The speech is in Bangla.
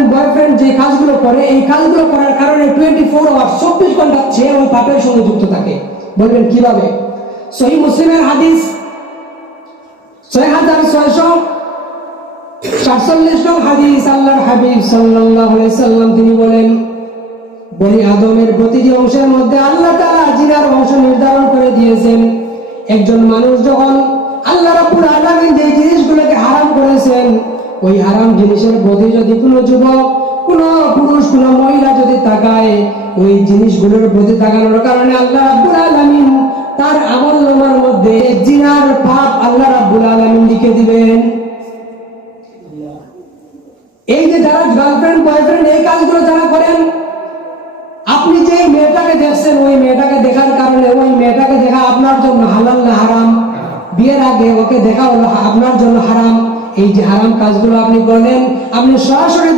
গার্লফ্রেন্ড বয়ফ্রেন্ড যে কাজগুলো করে, এই কাজগুলো করার কারণে 24 আওয়ার 24 ঘন্টা সে ওই পাপের সঙ্গে যুক্ত থাকে। বলবেন কিভাবে? সহিহ মুসলিমের হাদিস 6647 নং হাদিস, আল্লাহর হাবিব সাল্লাল্লাহু আলাইহি সাল্লাম তিনি বলেন, বনি আদমের প্রতিটি অংশের মধ্যে আল্লাহ তাআলা জিনার অংশ নির্ধারণ করে দিয়েছেন। একজন মানুষ যখন আল্লাহ রাব্বুল আলামিন যে জিনিসগুলোকে হারাম করেছেন, ওই হারাম জিনিসের প্রতি যদি কোনো যুবক, কোনো পুরুষ, কোনো মহিলা যদি তাকায়, ওই জিনিসগুলোর প্রতি তাকানোর কারণে আল্লাহ রাব্বুল আলামিন তার আমলনামার মধ্যে জিনার পাপ আল্লাহ রাব্বুল আলামিন লিখে দিবেন। এই যে যারা গার্লফ্রেন্ড বয়ফ্রেন্ড এই কাজগুলো যারা করেন, আপনি যে মেয়েটাকে দেখছেন, ওই মেয়েটাকে দেখার কারণে ওই মেয়েটাকে দেখা আপনার জন্য হালাল না হারাম? বিয়ের আগে ওকে দেখা হলো আপনার জন্য হারাম। এই যে হারাম কাজগুলো আপনি করলেন, আপনি সরাসরি